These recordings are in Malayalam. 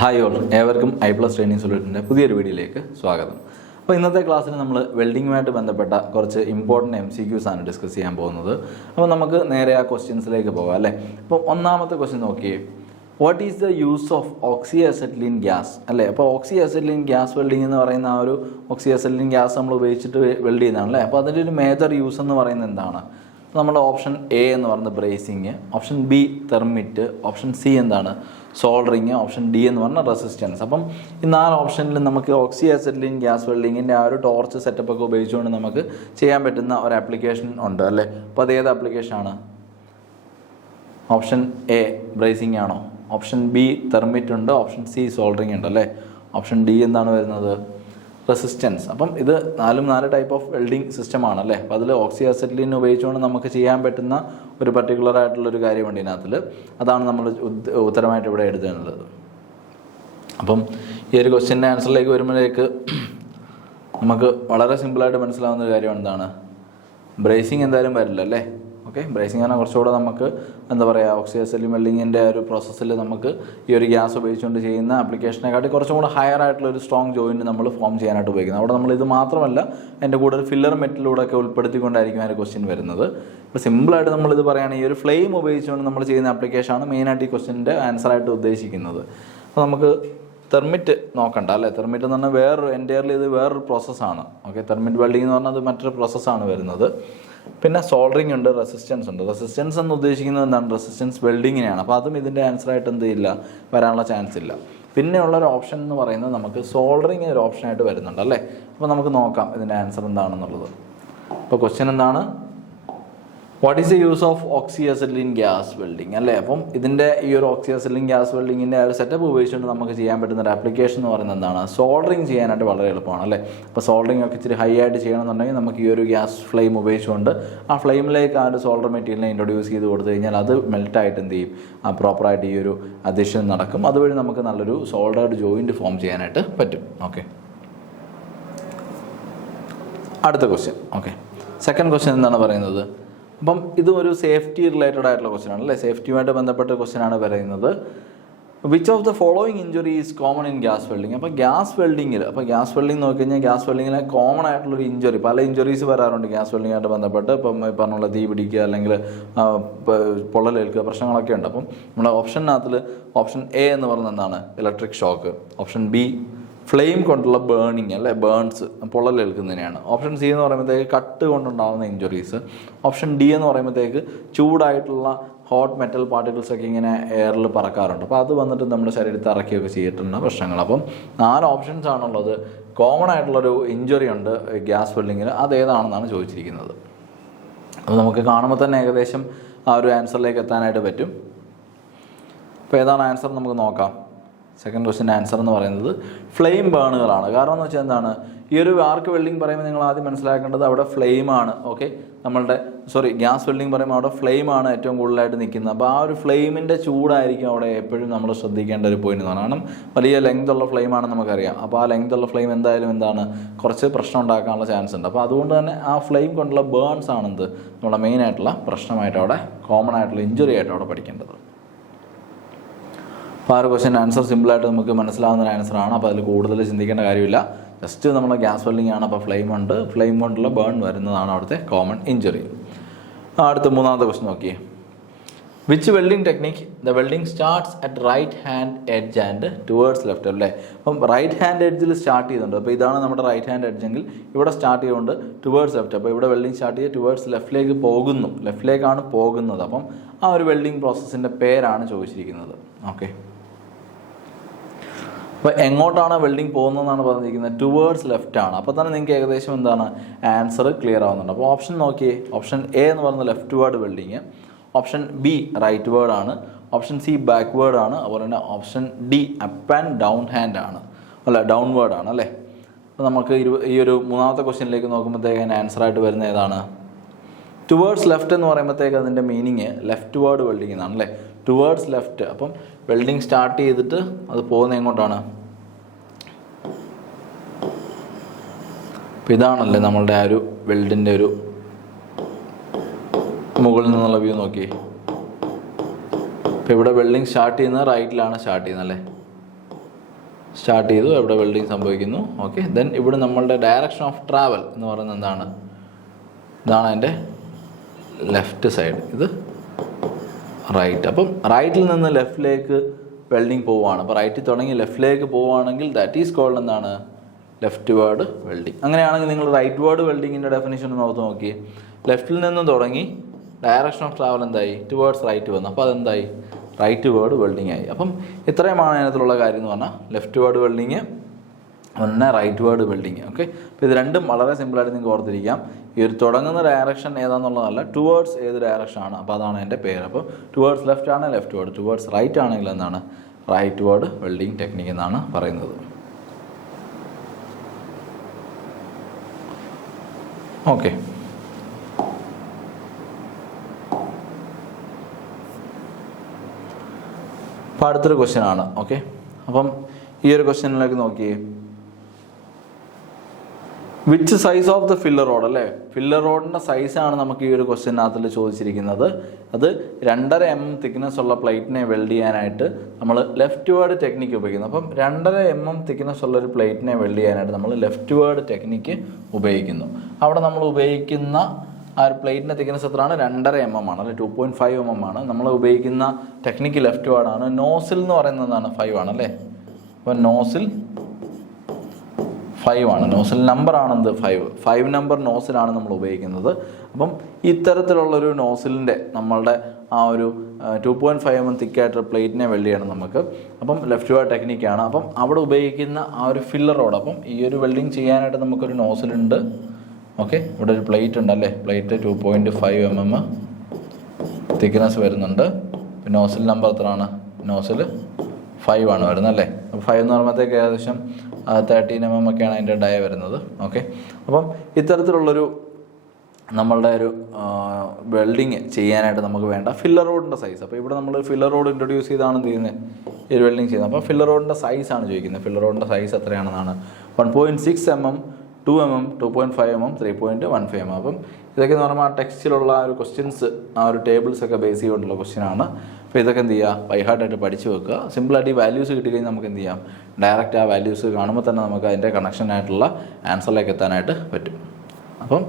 ഹായ് ഓൾ, ഏവർക്കും ഐ+ ട്രെയിനിങ് സൊല്യൂഷൻ്റെ പുതിയൊരു വീഡിയോയിലേക്ക് സ്വാഗതം. അപ്പോൾ ഇന്നത്തെ ക്ലാസ്സിൽ നമ്മൾ വെൽഡിങ്ങുമായിട്ട് ബന്ധപ്പെട്ട കുറച്ച് ഇമ്പോർട്ടൻറ്റ് MCQs ആണ് ഡിസ്കസ് ചെയ്യാൻ പോകുന്നത്. അപ്പോൾ നമുക്ക് നേരെ ആ ക്വസ്റ്റ്യൻസിലേക്ക് പോകാം അല്ലേ. അപ്പോൾ ഒന്നാമത്തെ ക്വസ്റ്റ്യൻ നോക്കിയേ, what is the use of oxy acetylene gas അല്ലേ. അപ്പോൾ ഓക്സി അസെറ്റിലിൻ ഗ്യാസ് വെൽഡിംഗ് എന്ന് പറയുന്ന ആ ഒരു ഓക്സി അസെറ്റിലിൻ ഗ്യാസ് നമ്മൾ ഉപയോഗിച്ചിട്ട് വെൽഡ് ചെയ്യുന്നതാണ് അല്ലേ. അപ്പോൾ അതിൻ്റെ ഒരു മേജർ യൂസ് എന്ന് പറയുന്നത് എന്താണ്? നമ്മുടെ ഓപ്ഷൻ എ എന്ന് പറയുന്നത് bracing, option B thermite, option C എന്താണ് സോൾഡറിങ്, ഓപ്ഷൻ ഡി എന്ന് പറഞ്ഞാൽ റെസിസ്റ്റൻസ്. അപ്പം ഈ 4 ഓപ്ഷനിൽ നമുക്ക് ഓക്സി അസെറ്റിലിൻ ഗ്യാസ് വെൽഡിങ്ങിൻ്റെ ആ ഒരു ടോർച്ച് സെറ്റപ്പ് ഒക്കെ ഉപയോഗിച്ചുകൊണ്ട് നമുക്ക് ചെയ്യാൻ പറ്റുന്ന ഒരു ആപ്ലിക്കേഷൻ ഉണ്ട് അല്ലേ. അപ്പോൾ അത് ഏത് ആപ്ലിക്കേഷനാണ്? ഓപ്ഷൻ എ ബ്രേസിങ് ആണോ? ഓപ്ഷൻ ബി തെർമിറ്റ് ഉണ്ട്, ഓപ്ഷൻ സി സോൾഡറിങ് ഉണ്ട് അല്ലേ. ഓപ്ഷൻ ഡി എന്താണ് വരുന്നത്? റെസിസ്റ്റൻസ്. അപ്പം ഇത് 4 ടൈപ്പ് ഓഫ് വെൽഡിങ് സിസ്റ്റമാണ് അല്ലേ. അപ്പോൾ അതിൽ ഓക്സി അസെറ്റിലിൻ ഉപയോഗിച്ചുകൊണ്ട് നമുക്ക് ചെയ്യാൻ പറ്റുന്ന ഒരു പർട്ടിക്കുലർ ആയിട്ടുള്ളൊരു കാര്യമുണ്ട് ഇതിനകത്തിൽ. അതാണ് നമ്മൾ ഉത്തരമായിട്ട് ഇവിടെ എഴുതുന്നത്. അപ്പം ഈ ഒരു ക്വസ്റ്റ്യൻ്റെ ആൻസറിലേക്ക് വരുമ്പോഴേക്ക് നമുക്ക് വളരെ സിമ്പിളായിട്ട് മനസ്സിലാവുന്ന ഒരു കാര്യം എന്താണ്? ബ്രേസിങ് എന്തായാലും വരില്ല അല്ലേ. ഓക്കെ, ബ്രേസിങ് ആണ് കുറച്ചുകൂടെ നമുക്ക് എന്താ പറയുക, ഓക്സി അസെറ്റിലിൻ വെൽഡിങ്ങിൻ്റെ ഒരു പ്രോസസ്സിൽ നമുക്ക് ഈ ഒരു ഗ്യാസ് ഉപയോഗിച്ചുകൊണ്ട് ചെയ്യുന്ന ആപ്ലിക്കേഷനെക്കാട്ടി കുറച്ചും കൂടെ ഹയർ ആയിട്ടുള്ള ഒരു സ്ട്രോങ് ജോയിൻറ്റ് നമ്മൾ ഫോം ചെയ്യാനായിട്ട് ഉപയോഗിക്കുന്നത്. അവിടെ നമ്മൾ ഇത് മാത്രമല്ല അതിൻ്റെ കൂടെ ഒരു ഫില്ലർ മെറ്റലിലൂടെ ഒക്കെ ഉൾപ്പെടുത്തിക്കൊണ്ടായിരിക്കും ആ ഒരു ക്വസ്റ്റ്യൻ വരുന്നത്. ഇപ്പോൾ സിമ്പിളായിട്ട് നമ്മളിത് പറയുകയാണെങ്കിൽ ഈ ഒരു ഫ്ലെയിം ഉപയോഗിച്ചുകൊണ്ട് നമ്മൾ ചെയ്യുന്ന ആപ്ലിക്കേഷനാണ് മെയിനായിട്ട് ഈ ക്വസ്റ്റ്യൻ്റെ ആൻസറായിട്ട് ഉദ്ദേശിക്കുന്നത്. അപ്പോൾ നമുക്ക് തെർമിറ്റ് നോക്കണ്ട അല്ലേ. തെർമിറ്റ് എന്ന് പറഞ്ഞാൽ എൻറ്റയർലി ഇത് വേറൊരു പ്രോസസ്സാണ്. ഓക്കെ, തെർമിറ്റ് വെൽഡിംഗ് എന്ന് പറഞ്ഞാൽ അത് മറ്റൊരു പ്രോസസ്സാണ് വരുന്നത്. പിന്നെ സോൾഡറിങ് ഉണ്ട്, റെസിസ്റ്റൻസ് ഉണ്ട്. റെസിസ്റ്റൻസ് എന്ന് ഉദ്ദേശിക്കുന്നത് എന്താണ്? റെസിസ്റ്റൻസ് വെൽഡിങ്ങിനെയാണ്. അപ്പോൾ അതും ഇതിൻ്റെ ആൻസറായിട്ട് എന്ത് ചെയ്യില്ല, വരാനുള്ള ചാൻസ് ഇല്ല. പിന്നെയുള്ളൊരു ഓപ്ഷൻ എന്ന് പറയുന്നത് നമുക്ക് സോൾഡറിങ് ഒരു ഓപ്ഷനായിട്ട് വരുന്നുണ്ട് അല്ലേ. അപ്പോൾ നമുക്ക് നോക്കാം ഇതിൻ്റെ ആൻസർ എന്താണെന്നുള്ളത്. അപ്പോൾ ക്വസ്റ്റ്യൻ എന്താണ്? What is the use of oxy acetylene gas welding അല്ലേ. അപ്പം ഇതിൻ്റെ ഈ ഒരു ഓക്സി അസെറ്റിലിൻ ഗ്യാസ് വെൽഡിങ്ങിൻ്റെ ആ ഒരു സെറ്റപ്പ് ഉപയോഗിച്ചുകൊണ്ട് നമുക്ക് ചെയ്യാൻ പറ്റുന്ന ഒരു ആപ്ലിക്കേഷൻ എന്ന് പറയുന്നത് എന്താണ്? സോൾഡറിങ് ചെയ്യാനായിട്ട് വളരെ എളുപ്പമാണ് അല്ലേ. അപ്പോൾ സോൾഡറിങ് ഒക്കെ ഇച്ചിരി ഹൈ ആയിട്ട് ചെയ്യണമെന്നുണ്ടെങ്കിൽ നമുക്ക് ഈ ഒരു ഗ്യാസ് ഫ്ലെയിം ഉപയോഗിച്ചുകൊണ്ട് ആ ഫ്ലെയിമിലേക്ക് ആ ഒരു സോൾഡർ മെറ്റീരിയലിനെ ഇൻട്രൊഡ്യൂസ് ചെയ്ത് കൊടുത്തു കഴിഞ്ഞാൽ അത് മെൽറ്റായിട്ട് എന്ത് ചെയ്യും, പ്രോപ്പറായിട്ട് ഈ ഒരു അഡിഷൻ നടക്കും. അതുവഴി നമുക്ക് നല്ലൊരു സോൾഡേർഡ് ജോയിൻറ്റ് ഫോം ചെയ്യാനായിട്ട് പറ്റും. ഓക്കെ, അടുത്ത ക്വസ്റ്റ്യൻ. ഓക്കെ, സെക്കൻഡ് ക്വസ്റ്റ്യൻ എന്താണ് പറയുന്നത്? അപ്പം ഇത് ഒരു സേഫ്റ്റി റിലേറ്റഡ് ആയിട്ടുള്ള ക്വസ്റ്റ്യൻ ആണ് അല്ലേ. സേഫ്റ്റിയുമായിട്ട് ബന്ധപ്പെട്ട ക്വസ്റ്റ്യൻ ആണ് പറയുന്നത്. Which of the following injury is common in gas welding. അപ്പോൾ ഗ്യാസ് വെൽഡിങ്ങിൽ, അപ്പോൾ ഗ്യാസ് വെൽഡിങ് നോക്കിക്കഴിഞ്ഞാൽ ഗ്യാസ് വെൽഡിങ്ങിലെ കോമൺ ആയിട്ടുള്ളൊരു ഇഞ്ചുറി, പല ഇഞ്ചുറീസ് വരാറുണ്ട് ഗ്യാസ് വെൽഡിങ്ങായിട്ട് ബന്ധപ്പെട്ട്. ഇപ്പം പറഞ്ഞുള്ള തീ പിടിക്കുക അല്ലെങ്കിൽ പൊള്ളലേൽക്കുക പ്രശ്നങ്ങളൊക്കെ ഉണ്ട്. അപ്പം നമ്മുടെ ഓപ്ഷനകത്തിൽ ഓപ്ഷൻ എ എന്ന് പറയുന്നത് എന്താണ്? Electric shock. Option B flame കൊണ്ടുള്ള ബേണിങ് അല്ലേ, ബേൺസ്, പൊള്ളലേൽക്കുന്നതിനെയാണ്. ഓപ്ഷൻ സി എന്ന് പറയുമ്പോഴത്തേക്ക് കട്ട് കൊണ്ടുണ്ടാകുന്ന ഇഞ്ചുറീസ്. ഓപ്ഷൻ ഡി എന്ന് പറയുമ്പോഴത്തേക്ക് ചൂടായിട്ടുള്ള ഹോട്ട് മെറ്റൽ പാർട്ടിക്കിൾസ് ഒക്കെ ഇങ്ങനെ എയറിൽ പറക്കാറുണ്ട്. അപ്പോൾ അത് വന്നിട്ട് നമ്മുടെ ശരീരത്തിൽ ഇറക്കിയൊക്കെ ചെയ്തിട്ടുള്ള പ്രശ്നങ്ങൾ. അപ്പം 4 ഓപ്ഷൻസ് ആണുള്ളത്. കോമൺ ആയിട്ടുള്ളൊരു ഇഞ്ചുറി ഉണ്ട് ഗ്യാസ് വെൽഡിങ്ങിൽ, അതേതാണെന്നാണ് ചോദിച്ചിരിക്കുന്നത്. അപ്പോൾ നമുക്ക് കാണുമ്പോൾ തന്നെ ഏകദേശം ആ ഒരു ആൻസറിലേക്ക് എത്താനായിട്ട് പറ്റും. അപ്പോൾ ഏതാണ് ആൻസർ നമുക്ക് നോക്കാം. സെക്കൻഡ് ക്വസ്റ്റ്യൻ്റെ ആൻസർ എന്ന് പറയുന്നത് ഫ്ലെയിം ബേണുകളാണ്. കാരണം എന്ന് വെച്ചാൽ എന്താണ്, ഈ ഒരു ആർക്ക് വെൽഡിങ് പറയുമ്പോൾ നിങ്ങൾ ആദ്യം മനസ്സിലാക്കേണ്ടത് അവിടെ ഫ്ലെയിമാണ്. ഓക്കെ, ഗ്യാസ് വെൽഡിങ് പറയുമ്പോൾ അവിടെ ഫ്ലെയിമാണ് ഏറ്റവും കൂടുതലായിട്ട് നിൽക്കുന്നത്. അപ്പോൾ ആ ഒരു ഫ്ലെയിമിൻ്റെ ചൂടായിരിക്കും അവിടെ എപ്പോഴും നമ്മൾ ശ്രദ്ധിക്കേണ്ട ഒരു പോയിന്റ് എന്ന്. കാരണം വലിയ ലെങ്ത് ഉള്ള ഫ്ലെയിമാണെന്ന് നമുക്കറിയാം. അപ്പോൾ ആ ലെങ്ത് ഉള്ള ഫ്ലെയിം എന്തായാലും എന്താണ്, കുറച്ച് പ്രശ്നം ഉണ്ടാക്കാനുള്ള ചാൻസ് ഉണ്ട്. അപ്പോൾ അതുകൊണ്ട് തന്നെ ആ ഫ്ലെയിം കൊണ്ടുള്ള ബേൺസ് ആണെന്ത് നമ്മുടെ മെയിൻ ആയിട്ടുള്ള പ്രശ്നമായിട്ട് അവിടെ കോമൺ ആയിട്ടുള്ള ഇഞ്ചുറി ആയിട്ട് അവിടെ പഠിക്കേണ്ടത്. അപ്പോൾ ആ ഒരു ക്വസ്റ്റ്യൻ ആൻസർ സിമ്പിളായിട്ട് നമുക്ക് മനസ്സിലാവുന്ന ഒരു ആൻസറാണ്. അപ്പോൾ അതിൽ കൂടുതൽ ചിന്തിക്കേണ്ട കാര്യമില്ല. ജസ്റ്റ് നമ്മൾ ഗ്യാസ് വെൽഡിംഗ് ആണ്. അപ്പോൾ ഫ്ലെയിം ഉണ്ട്, ഫ്ലെയിം കൊണ്ടുള്ള ബേൺ വരുന്നതാണ് അവിടുത്തെ കോമൺ ഇഞ്ചുറി. അടുത്ത 3ാമത്തെ ക്വസ്റ്റ്യൻ നോക്കിയേ. Which welding technique the welding starts at right hand edge and towards left അല്ലേ. അപ്പം റൈറ്റ് ഹാൻഡ് എഡ്ജിൽ സ്റ്റാർട്ട് ചെയ്തിട്ടുണ്ട്. അപ്പോൾ ഇതാണ് നമ്മുടെ റൈറ്റ് ഹാൻഡ് എഡ്ജെങ്കിൽ ഇവിടെ സ്റ്റാർട്ട് ചെയ്തുകൊണ്ട് ടുവേർഡ്സ് ലെഫ്റ്റ്. അപ്പോൾ ഇവിടെ വെൽഡിംഗ് സ്റ്റാർട്ട് ചെയ്ത് ടുവേർഡ്സ് ലെഫ്റ്റിലേക്ക് പോകുന്നു, ലെഫ്റ്റിലേക്കാണ് പോകുന്നത്. അപ്പം ആ ഒരു വെൽഡിംഗ് പ്രോസസ്സിൻ്റെ പേരാണ് ചോദിച്ചിരിക്കുന്നത്. ഓക്കെ, അപ്പോൾ എങ്ങോട്ടാണ് വെൽഡിങ് പോകുന്നതെന്നാണ് പറഞ്ഞിരിക്കുന്നത്? ടുവേർഡ്സ് ലെഫ്റ്റ് ആണ്. അപ്പോൾ തന്നെ നിങ്ങൾക്ക് ഏകദേശം എന്താണ് ആൻസർ ക്ലിയർ ആവുന്നുണ്ട്. അപ്പോൾ ഓപ്ഷൻ നോക്കിയേ. ഓപ്ഷൻ എ എന്ന് പറയുന്നത് leftward welding, option B rightward ആണ്, ഓപ്ഷൻ സി ബാക്ക്വേർഡ് ആണ്, അതുപോലെ തന്നെ option D up and down hand ആണ് അല്ല ഡൗൺ വേർഡ് ആണ് അല്ലേ. അപ്പോൾ നമുക്ക് ഈ ഒരു 3ാമത്തെ ക്വസ്റ്റ്യനിലേക്ക് നോക്കുമ്പോഴത്തേക്ക് അതിന് ആൻസറായിട്ട് വരുന്ന ഏതാണ്? ടുവേർഡ്സ് ലെഫ്റ്റ് എന്ന് പറയുമ്പോഴത്തേക്ക് അതിൻ്റെ മീനിങ് ലെഫ്റ്റ് വേർഡ് വെൽഡിംഗ് എന്നാണ് അല്ലേ. Towards left. അപ്പം വെൽഡിംഗ് സ്റ്റാർട്ട് ചെയ്തിട്ട് അത് പോകുന്നത് എങ്ങോട്ടാണ്? അപ്പോൾ ഇതാണല്ലേ നമ്മളുടെ ആ ഒരു വെൽഡിൻ്റെ ഒരു മുകളിൽ നിന്നുള്ള വ്യൂ നോക്കി. അപ്പോൾ ഇവിടെ വെൽഡിംഗ് സ്റ്റാർട്ട് ചെയ്യുന്നത് റൈറ്റിലാണ് സ്റ്റാർട്ട് ചെയ്യുന്നത് അല്ലേ. സ്റ്റാർട്ട് ചെയ്തു, എവിടെ വെൽഡിങ് സംഭവിക്കുന്നു. ഓക്കെ, ദെൻ ഇവിടെ നമ്മളുടെ ഡയറക്ഷൻ ഓഫ് ട്രാവൽ എന്ന് പറയുന്നത് എന്താണ്? ഇതാണ് അതിൻ്റെ ലെഫ്റ്റ് സൈഡ്, ഇത് റൈറ്റ്. അപ്പം റൈറ്റിൽ നിന്ന് ലെഫ്റ്റിലേക്ക് വെൽഡിങ് പോവുകയാണ്. അപ്പോൾ റൈറ്റിൽ തുടങ്ങി ലെഫ്റ്റിലേക്ക് പോവുകയാണെങ്കിൽ ദാറ്റ് ഈസ് കോൾഡ് എന്താണ്? Left word welding. അങ്ങനെയാണെങ്കിൽ നിങ്ങൾ റൈറ്റ് വേർഡ് വെൽഡിങ്ങിൻ്റെ ഡെഫിനിഷൻ ഒന്ന് നോക്കി. ലെഫ്റ്റിൽ നിന്ന് തുടങ്ങി ഡയറക്ഷൻ ഓഫ് ട്രാവൽ എന്തായി? ടുവേർഡ്സ് റൈറ്റ് വന്നു. അപ്പോൾ അതെന്തായി? റൈറ്റ് വേർഡ് വെൽഡിങ് ആയി. അപ്പം ഇത്രയുമാണ് അതിനകത്തുള്ള കാര്യം എന്ന് പറഞ്ഞാൽ ലെഫ്റ്റ് വേർഡ് വെൽഡിങ്, ഒന്ന് റൈറ്റ് വേർഡ് വെൽഡിങ്. ഓക്കെ, അപ്പോൾ ഇത് രണ്ടും വളരെ സിമ്പിളായിട്ട് നിങ്ങൾക്ക് ഓർത്തിരിക്കാം. ഈ ഒരു തുടങ്ങുന്ന ഡയറക്ഷൻ ഏതാണെന്നുള്ളതല്ല, ടുവേർഡ്സ് ഏത് ഡയറക്ഷനാണ്, അപ്പോൾ അതാണ് എൻ്റെ പേര്. അപ്പോൾ ടുവേർഡ്സ് ലെഫ്റ്റ് ആണ് ലെഫ്റ്റ് വേർഡ്, ടുവേർഡ്സ് റൈറ്റ് ആണെങ്കിൽ എന്താണ്? റൈറ്റ് വേർഡ് വെൽഡിങ് ടെക്നിക്ക് എന്നാണ് പറയുന്നത്. ഓക്കെ, അപ്പോൾ അടുത്തൊരു ക്വസ്റ്റ്യൻ ആണ്. ഓക്കെ, അപ്പം ഈ ഒരു ക്വസ്റ്റ്യനിലേക്ക് നോക്കിയേ. Which size of the filler road, അല്ലേ? ഫില്ലർ റോഡിൻ്റെ സൈസാണ് നമുക്ക് ഈ ഒരു ക്വസ്റ്റ്യനകത്തിൽ ചോദിച്ചിരിക്കുന്നത്. അത് 2.5 mm തിക്നെസ് ഉള്ള പ്ലേറ്റിനെ വെൽഡ് ചെയ്യാനായിട്ട് നമ്മൾ ലെഫ്റ്റ് വേർഡ് ടെക്നിക്ക് ഉപയോഗിക്കുന്നു. അപ്പം 2.5 mm തിക്നെസ് ഉള്ള ഒരു പ്ലേറ്റിനെ വെൽഡ് ചെയ്യാനായിട്ട് നമ്മൾ ലെഫ്റ്റ് വേർഡ് ടെക്നിക്ക് ഉപയോഗിക്കുന്നു. അവിടെ നമ്മൾ ഉപയോഗിക്കുന്ന ആ ഒരു പ്ലേറ്റിൻ്റെ തിക്നെസ് എത്രയാണ്? 2.5 mm ആണ്, അല്ലെ? 2.5 mm ആണ്. നമ്മൾ ഉപയോഗിക്കുന്ന ടെക്നിക്ക് ലെഫ്റ്റ് വേർഡാണ്. നോസിൽ എന്ന് പറയുന്നതാണ് 5 ആണ്, അല്ലേ? അപ്പോൾ നോസിൽ 5 ആണ്. നോസിൽ നമ്പർ ആണെന്ത്? 5 നമ്പർ നോസിലാണ് നമ്മൾ ഉപയോഗിക്കുന്നത്. അപ്പം ഇത്തരത്തിലുള്ളൊരു നോസിലിൻ്റെ നമ്മളുടെ ആ ഒരു 2.5 mm തിക്കായിട്ട് പ്ലേറ്റിനെ വെൽഡ് ചെയ്യണം നമുക്ക്. അപ്പം ലെഫ്റ്റ് വേർഡ് ടെക്നിക്കാണ്. അപ്പം അവിടെ ഉപയോഗിക്കുന്ന ആ ഒരു ഫില്ലർ റോഡ്, അപ്പം ഈ ഒരു വെൽഡിങ് ചെയ്യാനായിട്ട് നമുക്കൊരു നോസിലുണ്ട്. ഓക്കെ, ഇവിടെ ഒരു പ്ലേറ്റ് ഉണ്ട്, അല്ലേ? പ്ലേറ്റ് 2.5 mm തിക്നെസ് വരുന്നുണ്ട്. നോസിൽ നമ്പർ എത്രയാണ്? നോസിൽ 5 ആണ് വരുന്നത്, അല്ലേ? അപ്പോൾ 5 എന്ന് പറയുമ്പോഴത്തേക്ക് ഏകദേശം 13 mm ഒക്കെയാണ് അതിൻ്റെ ഡയ വരുന്നത്. ഓക്കെ, അപ്പം ഇത്തരത്തിലുള്ളൊരു നമ്മളുടെ ഒരു വെൽഡിങ് ചെയ്യാനായിട്ട് നമുക്ക് വേണ്ട ഫില്ലർ റോഡിൻ്റെ സൈസ്. അപ്പോൾ ഇവിടെ നമ്മൾ ഫില്ലർ റോഡ് ഇൻട്രൊഡ്യൂസ് ചെയ്താണ് എന്ത് ചെയ്യുന്നത്? ഈ ഒരു വെൽഡിങ് ചെയ്യുന്നത്. അപ്പോൾ ഫില്ലർ റോഡിൻ്റെ സൈസാണ് ചോദിക്കുന്നത്. ഫില്ലർ റോഡിൻ്റെ size എത്രയാണെന്നാണ്? 1.6 mm, 2 mm, 2.5 mm, 3.15 mm. അപ്പം ഇതൊക്കെ എന്ന് പറയുമ്പോൾ ആ ടെക്സ്റ്റിലുള്ള ഒരു ക്വസ്റ്റ്യൻസ്, ആ ഒരു ടേബിൾസ് ഒക്കെ ബേസ് ചെയ്തുകൊണ്ടുള്ള ക്വസ്റ്റ്യനാണ്. അപ്പോൾ ഇതൊക്കെ എന്ത് ചെയ്യുക? ബൈ ഹാർട്ടായിട്ട് പഠിച്ച് വെക്കുക. സിമ്പിളായിട്ട് ഈ വാല്യൂസ് കിട്ടിക്കഴിഞ്ഞാൽ നമുക്ക് എന്ത് ചെയ്യാം? ഡയറക്റ്റ് ആ വാല്യൂസ് കാണുമ്പോൾ തന്നെ നമുക്ക് അതിൻ്റെ കണക്ഷനായിട്ടുള്ള ആൻസറിലേക്ക് എത്താനായിട്ട് പറ്റും. അപ്പം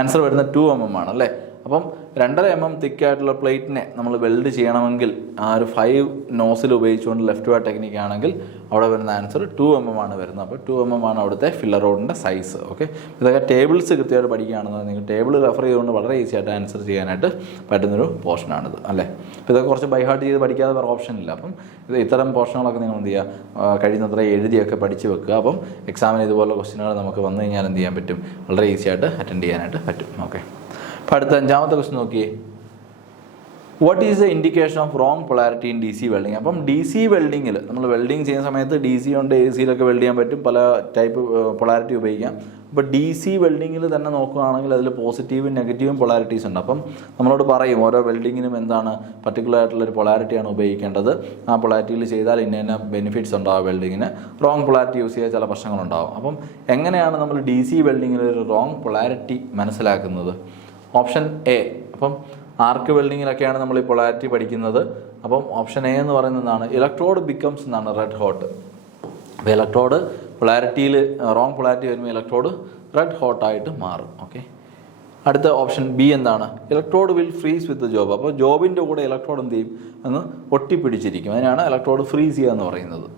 ആൻസർ വരുന്നത് 2 mm ആണ്, അല്ലേ? അപ്പം 2.5 mm തിക്കായിട്ടുള്ള പ്ലേറ്റിനെ നമ്മൾ വെൽഡ് ചെയ്യണമെങ്കിൽ ആ ഒരു 5 നോസിൽ ഉപയോഗിച്ചുകൊണ്ട് ലെഫ്റ്റ് വേർഡ് ടെക്നിക്ക് ആണെങ്കിൽ അവിടെ വരുന്ന ആൻസർ 2 mm ആണ് വരുന്നത്. അപ്പോൾ 2 mm ആണ് അവിടുത്തെ ഫില്ലർ റോഡിൻ്റെ സൈസ്. ഓക്കെ, ഇതൊക്കെ ടേബിൾസ് കൃത്യമായിട്ട് പഠിക്കുകയാണെന്ന് നിങ്ങൾ ടേബിൾ റെഫർ ചെയ്തുകൊണ്ട് വളരെ ഈസി ആയിട്ട് ആൻസർ ചെയ്യാനായിട്ട് പറ്റുന്നൊരു പോർഷനാണിത്, അല്ലേ? അപ്പോൾ ഇതൊക്കെ കുറച്ച് ബൈ ഹാർട്ട് ചെയ്ത് പഠിക്കാതെ വേറെ ഓപ്ഷൻ ഇല്ല. അപ്പം ഇത്തരം പോർഷനുകളൊക്കെ നിങ്ങൾ എന്ത് ചെയ്യുക? കഴിയുന്നത്ര എഴുതിയൊക്കെ പഠിച്ച് വെക്കുക. അപ്പം എക്സാമിന് ഇതുപോലെ ക്വസ്റ്റ്യനുകൾ നമുക്ക് വന്നു കഴിഞ്ഞാൽ എന്ത് ചെയ്യാൻ പറ്റും? വളരെ ഈസി ആയിട്ട് അറ്റൻഡ് ചെയ്യാനായിട്ട് പറ്റും. ഓക്കെ, അപ്പോൾ അടുത്ത 5ാമത്തെ ക്വസ്റ്റ്യൻ നോക്കിയേ. What is the indication of wrong polarity in DC welding? അപ്പം DC വെൽഡിങ്ങിൽ നമ്മൾ വെൽഡിങ് ചെയ്യുന്ന സമയത്ത് DC കൊണ്ട് AC-യിലൊക്കെ വെൽഡ് ചെയ്യാൻ പറ്റും, പല ടൈപ്പ് പൊളാരിറ്റി ഉപയോഗിക്കാം. അപ്പോൾ DC വെൽഡിങ്ങിൽ തന്നെ നോക്കുകയാണെങ്കിൽ അതിൽ പോസിറ്റീവും നെഗറ്റീവും പൊളാരിറ്റീസ് ഉണ്ട്. അപ്പം നമ്മളോട് പറയും ഓരോ വെൽഡിങ്ങിനും എന്താണ് പർട്ടിക്കുലർ ആയിട്ടുള്ളൊരു പൊളാരിറ്റിയാണ് ഉപയോഗിക്കേണ്ടത്, ആ പൊളാരിറ്റിയിൽ ചെയ്താൽ ഇന്ന ബെനിഫിറ്റ്സ് ഉണ്ടാവും വെൽഡിങ്ങിന്, റോങ് പൊളാരിറ്റി യൂസ് ചെയ്താൽ ചില പ്രശ്നങ്ങളുണ്ടാകും. അപ്പം എങ്ങനെയാണ് നമ്മൾ DC വെൽഡിങ്ങിൽ ഒരു റോങ് പൊളാരിറ്റി മനസ്സിലാക്കുന്നത്? Option A. അപ്പം ആർക്ക് വെൽഡിങ്ങിലൊക്കെയാണ് നമ്മൾ ഈ പൊളാരിറ്റി പഠിക്കുന്നത്. അപ്പം ഓപ്ഷൻ എ എന്ന് പറയുന്നതാണ് ഇലക്ട്രോഡ് ബിക്കംസ് എന്നാണ് റെഡ് ഹോട്ട്. അപ്പോൾ ഇലക്ട്രോഡ് പൊളാരിറ്റിയിൽ റോങ് പൊളാരിറ്റി വരുമ്പോൾ ഇലക്ട്രോഡ് റെഡ് ഹോട്ടായിട്ട് മാറും. ഓക്കെ, അടുത്ത ഓപ്ഷൻ ബി എന്താണ്? Electrode will freeze with the job. അപ്പോൾ ജോബിൻ്റെ കൂടെ ഇലക്ട്രോഡ് എന്ത് ചെയ്യും? എന്ന് ഒട്ടിപ്പിടിച്ചിരിക്കും. അതിനാണ് ഇലക്ട്രോഡ് ഫ്രീസ് ചെയ്യുക എന്ന് പറയുന്നത്.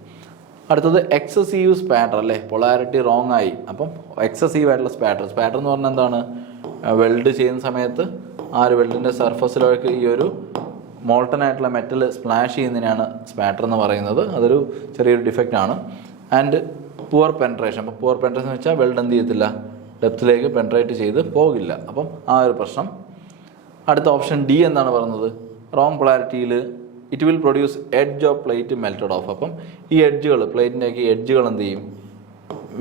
അടുത്തത് എക്സസീവ് സ്പാറ്റർ, അല്ലേ? പൊളാരിറ്റി റോങ് ആയി. അപ്പം എക്സസീവ് ആയിട്ടുള്ള സ്പാറ്റർ എന്ന് പറഞ്ഞാൽ എന്താണ്? വെൽഡ് ചെയ്യുന്ന സമയത്ത് ആ ഒരു വെൽഡിൻ്റെ സർഫസിലേക്ക് ഈ ഒരു മോൾട്ടൺ ആയിട്ടുള്ള മെറ്റൽ സ്പ്ലാഷ് ചെയ്യുന്നതിനാണ് സ്പാറ്റർ എന്ന് പറയുന്നത്. അതൊരു ചെറിയൊരു ഡിഫക്റ്റ് ആണ്. And poor penetration. അപ്പോൾ പുവർ പെൻട്രേഷൻ എന്ന് വെച്ചാൽ വെൽഡ് എന്ത് ചെയ്യത്തില്ല? ഡെപ്തിലേക്ക് പെൻട്രേറ്റ് ചെയ്ത് പോകില്ല. അപ്പം ആ ഒരു പ്രശ്നം. അടുത്ത ഓപ്ഷൻ ഡി എന്താണ് പറയുന്നത്? റോങ് പൊളാരിറ്റിയിൽ it will produce edge of plate melted off. അപ്പം ഈ എഡ്ജുകൾ, പ്ലേറ്റിൻ്റെയൊക്കെ എഡ്ജുകൾ എന്ത് ചെയ്യും?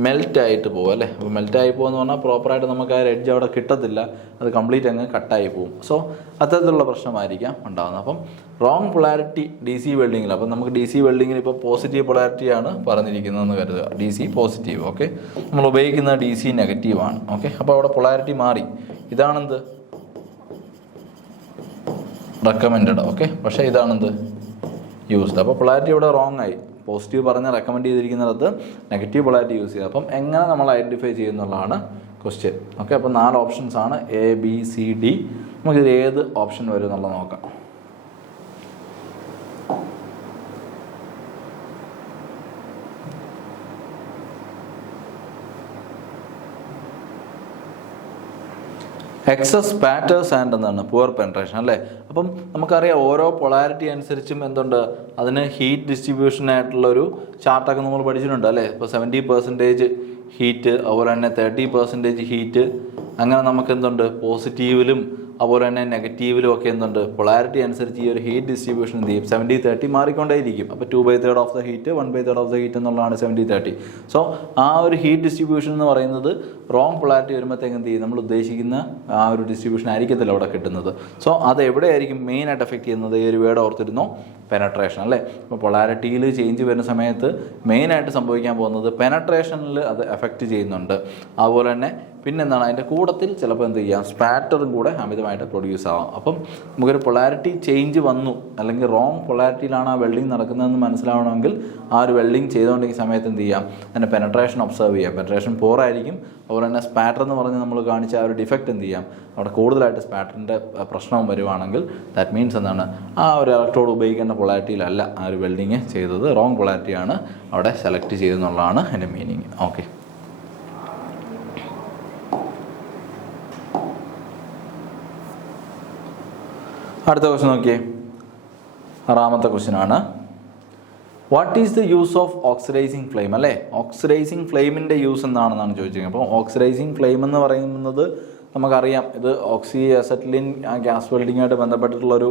മെൽറ്റായിട്ട് പോകും, അല്ലേ? അപ്പോൾ മെൽറ്റായി പോകുമെന്ന് പറഞ്ഞാൽ പ്രോപ്പറായിട്ട് നമുക്ക് ആ എഡ്ജ് അവിടെ കിട്ടത്തില്ല, അത് കംപ്ലീറ്റ് അങ്ങ് കട്ടായി പോകും. സോ അത്തരത്തിലുള്ള പ്രശ്നമായിരിക്കാം ഉണ്ടാകുന്നത്. അപ്പം റോങ് പൊളാരിറ്റി DC വെൽഡിങ്ങിൽ, അപ്പം നമുക്ക് DC വെൽഡിങ്ങിൽ ഇപ്പോൾ പോസിറ്റീവ് പൊളാരിറ്റിയാണ് പറഞ്ഞിരിക്കുന്നതെന്ന് കരുതുക, DC പോസിറ്റീവ്. ഓക്കെ, നമ്മൾ ഉപയോഗിക്കുന്ന DC നെഗറ്റീവാണ്. ഓക്കെ, അപ്പോൾ അവിടെ പൊളാരിറ്റി മാറി. ഇതാണെന്ത്? റെക്കമെൻഡഡ്. ഓക്കെ, പക്ഷേ ഇതാണെന്ത്? യൂസ്ഡ്. അപ്പോൾ പൊളാരിറ്റി ഇവിടെ റോങ് ആയി. പോസിറ്റീവ് പറഞ്ഞ് റെക്കമെൻഡ് ചെയ്തിരിക്കുന്നിടത്ത് നെഗറ്റീവ് പൊളാരിറ്റി യൂസ് ചെയ്യുക. അപ്പം എങ്ങനെ നമ്മൾ ഐഡൻറ്റിഫൈ ചെയ്യുന്നുള്ളതാണ് ക്വസ്റ്റ്യൻ. ഓക്കെ, അപ്പോൾ 4 ഓപ്ഷൻസ് ആണ് A, B, C, D. നമുക്കിത് ഏത് ഓപ്ഷൻ വരും എന്നുള്ളത് നോക്കാം. എക്സസ് സ്പാറ്റേഴ്സ് ആൻഡ് എന്താണ് പുവർ പെൻട്രേഷൻ അല്ലേ. അപ്പം നമുക്കറിയാം ഓരോ പൊളാരിറ്റി അനുസരിച്ചും എന്തുണ്ട്, അതിന് ഹീറ്റ് ഡിസ്ട്രിബ്യൂഷനായിട്ടുള്ളൊരു ചാർട്ടൊക്കെ നമ്മൾ പഠിച്ചിട്ടുണ്ട് അല്ലേ. ഇപ്പോൾ 70% ഹീറ്റ്, അതുപോലെ തന്നെ 30% ഹീറ്റ്, അങ്ങനെ നമുക്ക് എന്തുണ്ട് പോസിറ്റീവിലും അതുപോലെ തന്നെ നെഗറ്റീവിലും ഒക്കെ എന്തുണ്ട് പൊളാരിറ്റി അനുസരിച്ച് ഈ ഒരു ഹീറ്റ് ഡിസ്ട്രിബ്യൂഷൻ എന്ത് ചെയ്യും 70-30 മാറിക്കൊണ്ടേയിരിക്കും. അപ്പോൾ 2/3 of the heat 1/3 of the heat എന്നുള്ളതാണ് 70-30. സോ ആ ഒരു ഹീറ്റ് ഡിസ്ട്രിബ്യൂഷൻ എന്ന് പറയുന്നത് റോങ് പൊളാരിറ്റി വരുമ്പോഴത്തേക്ക് എന്ത് ചെയ്യും, നമ്മൾ ഉദ്ദേശിക്കുന്ന ആ ഒരു ഡിസ്ട്രിബ്യൂഷൻ ആയിരിക്കത്തില്ല അവിടെ കിട്ടുന്നത്. സോ അത് എവിടെയായിരിക്കും മെയിനായിട്ട് എഫക്റ്റ് ചെയ്യുന്നത്, ഈ ഒരു വേർഡ് ഓർത്തിരുന്നോ, പെനട്രേഷൻ അല്ലേ. അപ്പോൾ പൊളാരിറ്റിയിൽ ചേഞ്ച് വരുന്ന സമയത്ത് മെയിനായിട്ട് സംഭവിക്കാൻ പോകുന്നത് പെനട്രേഷനിൽ അത് എഫക്റ്റ് ചെയ്യുന്നുണ്ട്. അതുപോലെ തന്നെ പിന്നെന്താണ് അതിൻ്റെ കൂട്ടത്തിൽ ചിലപ്പോൾ എന്ത് ചെയ്യാം സ്പാറ്ററും കൂടെ അമിതമായിട്ട് പ്രൊഡ്യൂസ് ആവാം. അപ്പം നമുക്കൊരു പൊളാരിറ്റി ചേഞ്ച് വന്നു, അല്ലെങ്കിൽ റോങ് പൊളാരിറ്റിയിലാണ് ആ വെൽഡിങ് നടക്കുന്നതെന്ന് മനസ്സിലാവണമെങ്കിൽ ആ ഒരു വെൽഡിങ് ചെയ്തുകൊണ്ടിരിക്കുന്ന സമയത്ത് എന്ത് ചെയ്യാം, അതിൻ്റെ പെനട്രേഷൻ ഒബ്സർവ് ചെയ്യാം. പെനട്രേഷൻ പോറായിരിക്കും. അതുപോലെ തന്നെ സ്പാറ്റർ എന്ന് പറഞ്ഞ് നമ്മൾ കാണിച്ച ആ ഒരു ഡിഫക്റ്റ് എന്ത് ചെയ്യാം, അവിടെ കൂടുതലായിട്ട് സ്പാറ്ററിൻ്റെ പ്രശ്നവും വരുവാണെങ്കിൽ ദാറ്റ് മീൻസ് എന്താണ് ആ ഒരു ഇലക്ട്രോഡ് ഉപയോഗിക്കേണ്ട പൊളാരിറ്റിയിലല്ല ആ ഒരു വെൽഡിങ് ചെയ്തത്, റോങ് പൊളാരിറ്റിയാണ് അവിടെ സെലക്ട് ചെയ്തെന്നുള്ളതാണ് എൻ്റെ മീനിങ്. ഓക്കെ, അടുത്ത ക്വസ്റ്റ്യൻ നോക്കിയേ. 6ാമത്തെ ക്വസ്റ്റ്യൻ ആണ്, what is the use of oxidising flame അല്ലേ. ഓക്സിഡൈസിങ് ഫ്ലെയിമിൻ്റെ യൂസ് എന്താണെന്നാണ് ചോദിച്ചിരിക്കുന്നത്. അപ്പോൾ ഓക്സിഡൈസിങ് ഫ്ലെയിം എന്ന് പറയുന്നത് നമുക്കറിയാം, ഇത് ഓക്സി അസറ്റിലിൻ ഗ്യാസ് വെൽഡിങ്ങായിട്ട് ബന്ധപ്പെട്ടിട്ടുള്ളൊരു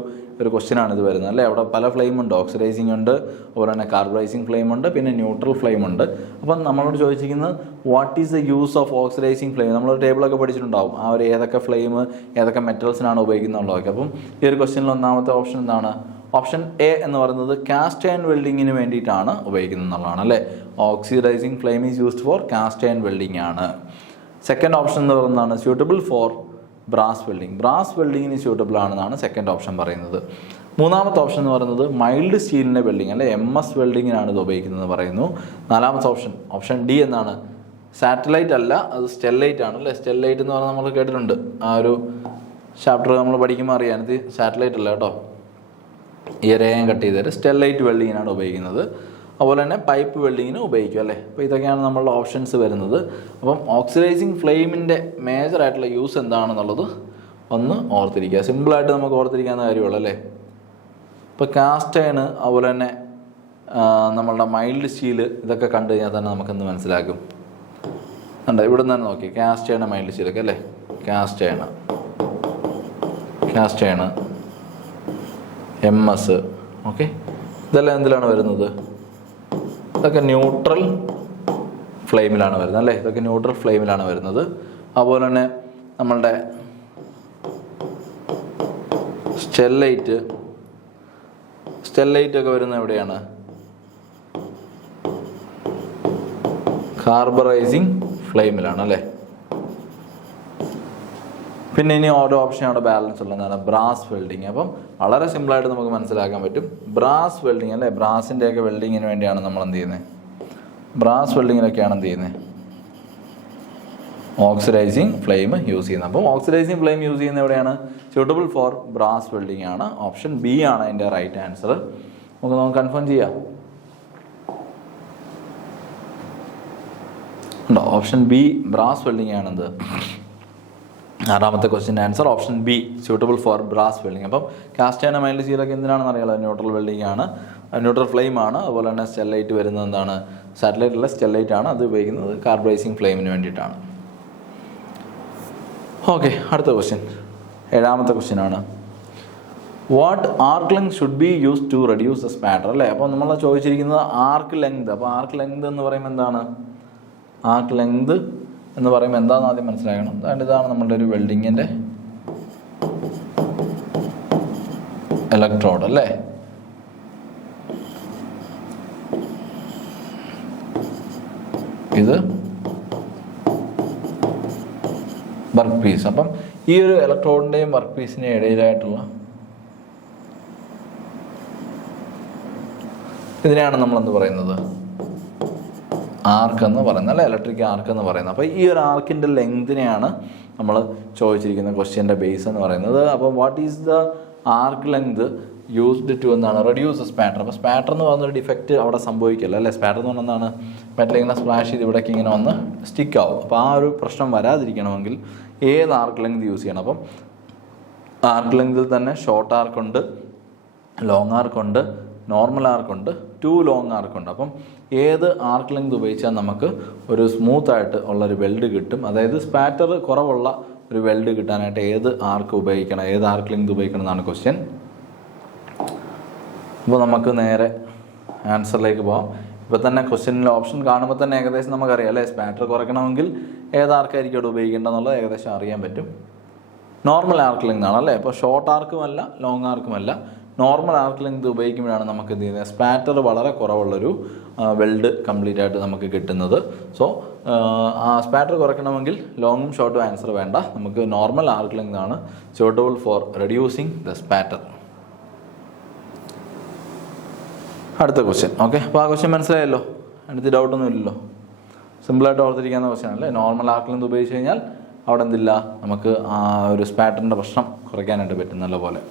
ക്വസ്റ്റ്യനാണ് ഇത് വരുന്നത് അല്ലേ. അവിടെ പല ഫ്ലെയിം ഉണ്ട്, ഓക്സിഡൈസിങ് ഉണ്ട്, അതുപോലെ തന്നെ കാർബറൈസിങ് ഫ്ലെയിം ഉണ്ട്, പിന്നെ ന്യൂട്രൽ ഫ്ലെയിം ഉണ്ട്. അപ്പം നമ്മളോട് ചോദിച്ചിരിക്കുന്നത് what is the use of oxidising flame. നമ്മളൊരു ടേബിളൊക്കെ പഠിച്ചിട്ടുണ്ടാവും, ആ ഒരു ഏതൊക്കെ ഫ്ലെയിം ഏതൊക്കെ മെറ്റൽസിനാണ് ഉപയോഗിക്കുന്നുള്ളതൊക്കെ. അപ്പം ഈ ഒരു ക്വസ്റ്റ്യനിൽ ഒന്നാമത്തെ ഓപ്ഷൻ എന്താണ്, ഓപ്ഷൻ എ എന്ന് പറയുന്നത് കാസ്റ്റ് അയൺ വെൽഡിങ്ങിന് വേണ്ടിയിട്ടാണ് ഉപയോഗിക്കുന്നത് എന്നുള്ളതാണ് അല്ലേ. Oxidising flame is used for cast iron welding ആണ്. സെക്കൻഡ് ഓപ്ഷൻ എന്ന് പറയുന്നതാണ് suitable for brass welding. Brass വെൽഡിങ്ങിന് സ്യൂട്ടബിൾ ആണെന്നാണ് സെക്കൻഡ് ഓപ്ഷൻ പറയുന്നത്. മൂന്നാമത്തെ ഓപ്ഷൻ എന്ന് പറയുന്നത് മൈൽഡ് സ്റ്റീലിൻ്റെ വെൽഡിങ് അല്ലെ, MS വെൽഡിങ്ങിനാണ് ഇത് ഉപയോഗിക്കുന്നത് പറയുന്നു. നാലാമത്തെ ഓപ്ഷൻ ഡി എന്നാണ്, സാറ്റലൈറ്റ് അല്ല, അത് സ്റ്റെല്ലൈറ്റ് ആണ് അല്ലേ. സ്റ്റെല്ലൈറ്റ് എന്ന് പറഞ്ഞാൽ നമ്മൾ കേട്ടിട്ടുണ്ട്, ആ ഒരു ചാപ്റ്റർ നമ്മൾ പഠിക്കുമ്പോൾ അറിയാൻ, ഇത് സാറ്റലൈറ്റ് അല്ല കേട്ടോ, ഈ രേഖം കട്ട് ചെയ്തത് സ്റ്റെല്ലൈറ്റ് വെൽഡിങ്ങിനാണ് ഉപയോഗിക്കുന്നത്. അതുപോലെ തന്നെ പൈപ്പ് വെൽഡിങ്ങിന് ഉപയോഗിക്കും അല്ലേ. അപ്പോൾ ഇതൊക്കെയാണ് നമ്മളുടെ ഓപ്ഷൻസ് വരുന്നത്. അപ്പം ഓക്സിഡൈസിങ് ഫ്ലെയിമിൻ്റെ മേജറായിട്ടുള്ള യൂസ് എന്താണെന്നുള്ളത് ഒന്ന് ഓർത്തിരിക്കുക. സിമ്പിളായിട്ട് നമുക്ക് ഓർത്തിരിക്കാവുന്ന കാര്യമുള്ളൂ അല്ലേ. ഇപ്പോൾ കാസ്റ്റ് അയൺ അതുപോലെ തന്നെ നമ്മളുടെ മൈൽഡ് സ്റ്റീൽ ഇതൊക്കെ കണ്ടു കഴിഞ്ഞാൽ തന്നെ നമുക്കെന്ത് മനസ്സിലാക്കും. ഉണ്ട് ഇവിടെ നിന്ന് തന്നെ നോക്കി, കാസ്റ്റ് അയൺ മൈൽഡ് സ്റ്റീലൊക്കെ അല്ലേ. കാസ്റ്റ് അയൺ MS ഓക്കെ, ഇതെല്ലാം എന്തിലാണ് വരുന്നത്, ഇതൊക്കെ ന്യൂട്രൽ ഫ്ലെയിമിലാണ് വരുന്നത് അല്ലേ. ഇതൊക്കെ ന്യൂട്രൽ ഫ്ലെയിമിലാണ് വരുന്നത്. അതുപോലെ തന്നെ നമ്മളുടെ സ്റ്റെല്ലൈറ്റ് ഒക്കെ വരുന്നത് എവിടെയാണ്, കാർബറൈസിങ് ഫ്ലെയിമിലാണ് അല്ലേ. പിന്നെ ഇനി ഓരോ ഓപ്ഷൻ അവിടെ ബാലൻസ് ഉള്ളതാണ് ബ്രാസ് വെൽഡിങ്. അപ്പം വളരെ സിമ്പിളായിട്ട് നമുക്ക് മനസ്സിലാക്കാൻ പറ്റും, ബ്രാസ് വെൽഡിങ് അല്ലേ. ബ്രാസിൻ്റെയൊക്കെ വെൽഡിങ്ങിന് വേണ്ടിയാണ് നമ്മൾ എന്ത് ചെയ്യുന്നത്, ബ്രാസ് വെൽഡിങ്ങിനൊക്കെയാണ് എന്ത് ചെയ്യുന്നത് ഓക്സിഡൈസിങ് ഫ്ലെയിം യൂസ് ചെയ്യുന്നത്. അപ്പം ഓക്സിഡൈസിങ് ഫ്ലെയിം യൂസ് ചെയ്യുന്നത് എവിടെയാണ്, സ്യൂട്ടബിൾ ഫോർ ബ്രാസ് വെൽഡിങ് ആണ്. ഓപ്ഷൻ ബി ആണ് അതിൻ്റെ റൈറ്റ് ആൻസർ. നമുക്ക് കൺഫേം ചെയ്യാം ഉണ്ടോ. ഓപ്ഷൻ ബി ബ്രാസ് വെൽഡിങ് ആണെന്ത് 6ാമത്തെ ക്വസ്റ്റ്യൻ്റെ answer option B suitable for brass welding. അപ്പം കാസ്റ്റ് അയൺ മൈൽഡ് സ്റ്റീലൊക്കെ എന്തിനാണെന്ന് അറിയാലോ, ന്യൂട്രൽ വെൽഡിങ് ആണ്, ന്യൂട്രൽ ഫ്ലെയിം ആണ്. അതുപോലെ തന്നെ സ്റ്റെല്ലൈറ്റ് വരുന്നത് എന്താണ്, സാറ്റലൈറ്റ് അല്ല സ്റ്റെല്ലൈറ്റ് ആണ്, അത് ഉപയോഗിക്കുന്നത് കാർബറൈസിങ് ഫ്ലെയിമിന് വേണ്ടിയിട്ടാണ്. ഓക്കെ, അടുത്ത ക്വസ്റ്റ്യൻ 7ാമത്തെ ക്വസ്റ്റ്യൻ ആണ്, what arc length should be use to reduce the spatter അല്ലേ. അപ്പോൾ നമ്മൾ ചോദിച്ചിരിക്കുന്നത് ആർക്ക് ലെങ്ത്. അപ്പോൾ ആർക്ക് ലെങ്ത് എന്ന് പറയുമ്പോൾ എന്താണ്, ആർക്ക് ലെങ്ത് എന്ന് പറയുമ്പോൾ എന്താണെന്ന് ആദ്യം മനസ്സിലാക്കണം. അതുകൊണ്ട് ഇതാണ് നമ്മളുടെ ഒരു വെൽഡിങ്ങിൻ്റെ ഇലക്ട്രോഡ് അല്ലേ. ഇത് വർക്ക് പീസ്. അപ്പം ഈ ഒരു ഇലക്ട്രോഡിൻ്റെയും വർക്ക് പീസിൻ്റെയും ഇടയിലായിട്ടുള്ള ഇതിനെയാണ് നമ്മളെന്ത് പറയുന്നത്, ആർക്ക് എന്ന് പറയുന്നത് അല്ലേ, ഇലക്ട്രിക് ആർക്ക് എന്ന് പറയുന്നത്. അപ്പോൾ ഈ ഒരു ആർക്കിൻ്റെ ലെങ്തിനെയാണ് നമ്മൾ ചോദിച്ചിരിക്കുന്ന ക്വസ്റ്റ്യൻ്റെ ബേസ് എന്ന് പറയുന്നത്. അപ്പോൾ what is the arc length used to എന്നാണ് റെഡ്യൂസ് സ്പാറ്റർ. അപ്പോൾ സ്പാറ്റർ എന്ന് പറയുന്നൊരു ഡിഫക്റ്റ് അവിടെ സംഭവിക്കില്ല അല്ലേ. സ്പാറ്റർ എന്ന് പറഞ്ഞാൽ എന്താണ്, മെറ്റൽ ഇങ്ങനെ സ്പ്ലാഷ് ചെയ്ത് ഇവിടേക്ക് ഇങ്ങനെ വന്ന് സ്റ്റിക്കാവും. അപ്പോൾ ആ ഒരു പ്രശ്നം വരാതിരിക്കണമെങ്കിൽ ഏത് ആർക്ക് ലെങ്ത് യൂസ് ചെയ്യണം. അപ്പം ആർക്ക് ലെങ്തിൽ തന്നെ ഷോർട്ട് ആർക്കുണ്ട്, ലോങ് ആർക്കുണ്ട്, നോർമൽ ആർക്കുണ്ട്, 2 ലോങ് ആർക്കുണ്ട്. അപ്പം ഏത് ആർക്ക് ലെങ്ത് ഉപയോഗിച്ചാൽ നമുക്ക് ഒരു സ്മൂത്തായിട്ട് ഉള്ളൊരു വെൽഡ് കിട്ടും, അതായത് സ്പാറ്റർ കുറവുള്ള ഒരു വെൽഡ് കിട്ടാനായിട്ട് ഏത് ആർക്ക് ഉപയോഗിക്കണം, ഏത് ആർക്ക് ലെങ്ത് ഉപയോഗിക്കണം എന്നാണ് ക്വസ്റ്റ്യൻ. അപ്പോൾ നമുക്ക് നേരെ ആൻസറിലേക്ക് പോകാം. ഇപ്പോൾ തന്നെ ക്വസ്റ്റ്യനിൽ ഓപ്ഷൻ കാണുമ്പോൾ തന്നെ ഏകദേശം നമുക്കറിയാം അല്ലേ, സ്പാറ്റർ കുറയ്ക്കണമെങ്കിൽ ഏത് ആർക്കായിരിക്കും അവിടെ ഉപയോഗിക്കേണ്ടതെന്നുള്ളത് ഏകദേശം അറിയാൻ പറ്റും. നോർമൽ ആർക്ക് ലെങ്ത് ആണ് അല്ലേ. അപ്പോൾ ഷോർട്ട് ആർക്കുമല്ല ലോങ് ആർക്കുമല്ല, നോർമൽ ആർക്ക് ലെങ്ത് ഉപയോഗിക്കുമ്പോഴാണ് നമുക്ക് എന്ത് ചെയ്യുന്നത്, സ്പാറ്റർ വളരെ കുറവുള്ളൊരു വെൽഡ് കംപ്ലീറ്റ് ആയിട്ട് നമുക്ക് കിട്ടുന്നത്. സോ സ്പാറ്റർ കുറയ്ക്കണമെങ്കിൽ ലോങ്ങും ഷോർട്ടും ആൻസർ വേണ്ട, നമുക്ക് നോർമൽ ആർക്ക് ലെങ്ത് ആണ് suitable for reducing the spatter. അടുത്ത ക്വസ്റ്റ്യൻ. ഓക്കെ, അപ്പോൾ ആ ക്വസ്റ്റ്യൻ മനസ്സിലായല്ലോ, അടുത്ത് ഡൗട്ടൊന്നും ഇല്ലല്ലോ, സിമ്പിളായിട്ട് ഓർത്തിരിക്കാവുന്ന ക്വസ്റ്റ്യൻ അല്ലേ. നോർമൽ ആർക്ക് ലെങ്ത് ഉപയോഗിച്ച് കഴിഞ്ഞാൽ അവിടെ എന്തില്ല, നമുക്ക് ആ ഒരു സ്പാറ്ററിൻ്റെ പ്രശ്നം കുറയ്ക്കാനായിട്ട് പറ്റും നല്ല പോലെ.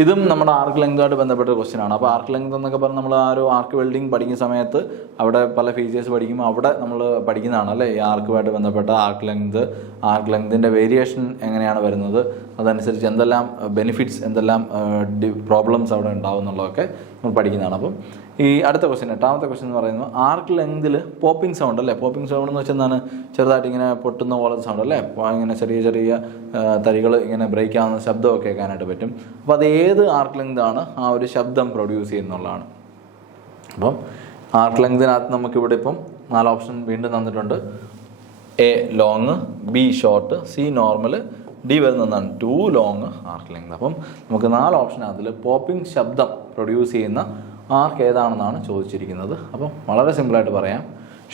ഇതും നമ്മുടെ ആർക്ക് ലെങ്തുമായിട്ട് ബന്ധപ്പെട്ട ക്വസ്റ്റ്യൻ ആണ്. അപ്പോൾ ആർക്ക് ലെങ്ത് എന്നൊക്കെ പറഞ്ഞാൽ നമ്മൾ ആ ഒരു ആർക്ക് വെൽഡിങ് പഠിക്കുന്ന സമയത്ത് അവിടെ പല ഫീച്ചേഴ്സ് പഠിക്കുമ്പോൾ അവിടെ നമ്മൾ പഠിക്കുന്നതാണ് അല്ലേ, ഈ ആർക്കുമായിട്ട് ബന്ധപ്പെട്ട ആർക്ക് ലെങ്തിൻ്റെ വേരിയേഷൻ എങ്ങനെയാണ് വരുന്നത്, അതനുസരിച്ച് എന്തെല്ലാം ബെനിഫിറ്റ്സ്, എന്തെല്ലാം പ്രോബ്ലംസ് അവിടെ ഉണ്ടാവും എന്നുള്ളതൊക്കെ നമ്മൾ പഠിക്കുന്നതാണ്. അപ്പം ഈ അടുത്ത ക്വസ്റ്റ്യൻ, 8ാമത്തെ ക്വസ്റ്റ്യൻ എന്ന് പറയുന്നത് ആർക്ക് ലെങ്തിൽ പോപ്പിംഗ് സൗണ്ട് അല്ലേ. പോപ്പിംഗ് സൗണ്ട് എന്ന് വെച്ചാൽ എന്താണ്, ചെറുതായിട്ട് ഇങ്ങനെ പൊട്ടുന്ന പോലെ സൗണ്ട് അല്ലേ, ഇങ്ങനെ ചെറിയ ചെറിയ തരികൾ ഇങ്ങനെ ബ്രേക്ക് ആവുന്ന ശബ്ദമൊക്കെ കേൾക്കാനായിട്ട് പറ്റും. അപ്പോൾ അത് ഏത് ആർക്ക് ലെങ്താണ് ആ ഒരു ശബ്ദം പ്രൊഡ്യൂസ് ചെയ്യുന്നുള്ളതാണ്. അപ്പം ആർക്ക് ലെങ്തിനകത്ത് നമുക്കിവിടെ ഇപ്പം 4 ഓപ്ഷൻ വീണ്ടും തന്നിട്ടുണ്ട്. A long, B short, C normal, D വരുന്നതാണ് 2 ലോങ് ആർക്ക് ലെങ്ത്. അപ്പം നമുക്ക് 4 ഓപ്ഷൻ അതിൽ പോപ്പിംഗ് ശബ്ദം പ്രൊഡ്യൂസ് ചെയ്യുന്ന ആർക്ക് ഏതാണെന്നാണ് ചോദിച്ചിരിക്കുന്നത്. അപ്പം വളരെ സിമ്പിളായിട്ട് പറയാം,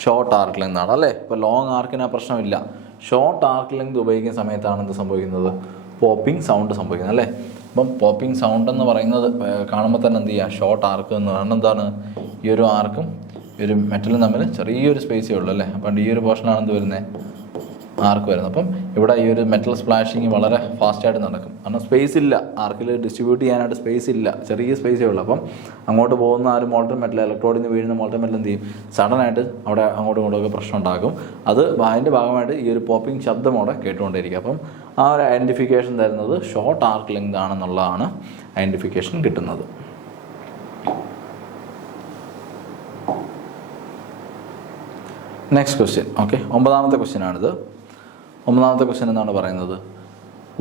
ഷോർട്ട് ആർക്ക് ലെങ്ത് ആണ് അല്ലേ. ഇപ്പോൾ ലോങ് ആർക്കിന് ആ പ്രശ്നമില്ല, ഷോർട്ട് ആർക്ക് ലെങ്ത് ഉപയോഗിക്കുന്ന സമയത്താണ് എന്ത് സംഭവിക്കുന്നത്, പോപ്പിംഗ് സൗണ്ട് സംഭവിക്കുന്നത് അല്ലേ. അപ്പം പോപ്പിംഗ് സൗണ്ട് എന്ന് പറയുന്നത് കാണുമ്പോൾ തന്നെ എന്ത് ചെയ്യുക, ഷോർട്ട് ആർക്ക് എന്ന് പറയുന്നത് എന്താണ്, ഈ ഒരു ആർക്കും ഈ ഒരു മെറ്റലും തമ്മിൽ ചെറിയൊരു സ്പേസേ ഉള്ളൂ അല്ലേ. അപ്പം ഈ ഒരു പോർഷനാണ് എന്ത് വരുന്നത്, ആർക്ക് വരുന്നത്. അപ്പം ഇവിടെ ഈ ഒരു മെറ്റൽ സ്പ്ലാഷിങ് വളരെ ഫാസ്റ്റായിട്ട് നടക്കും, കാരണം സ്പേസ് ഇല്ല, ആർക്കിൽ ഡിസ്ട്രിബ്യൂട്ട് ചെയ്യാനായിട്ട് സ്പേസ് ഇല്ല, ചെറിയ സ്പേസേ ഉള്ളൂ. അപ്പം അങ്ങോട്ട് പോകുന്ന ആ ഒരു മോൾട്ടൺ മെറ്റൽ, ഇലക്ട്രോഡിൽ നിന്ന് വീഴുന്ന മോൾട്ടൺ മെറ്റൽ എന്ത് ചെയ്യും, സഡനായിട്ട് അവിടെ അങ്ങോട്ടും ഇങ്ങോട്ടുമൊക്കെ പ്രശ്നം ഉണ്ടാക്കും. അതിൻ്റെ ഭാഗമായിട്ട് ഈ ഒരു പോപ്പിംഗ് ശബ്ദം അവിടെ കേട്ടുകൊണ്ടിരിക്കും. അപ്പം ആ ഒരു ഐഡൻറ്റിഫിക്കേഷൻ തരുന്നത് ഷോർട്ട് ആർക്ക് ലെങ്ത് ആണെന്നുള്ളതാണ് ഐഡൻറ്റിഫിക്കേഷൻ കിട്ടുന്നത്. Next question. ഓക്കെ, 9ാമത്തെ ക്വസ്റ്റ്യൻ ആണിത്. 9ാമത്തെ ക്വസ്റ്റ്യൻ എന്നാണ് പറയുന്നത്,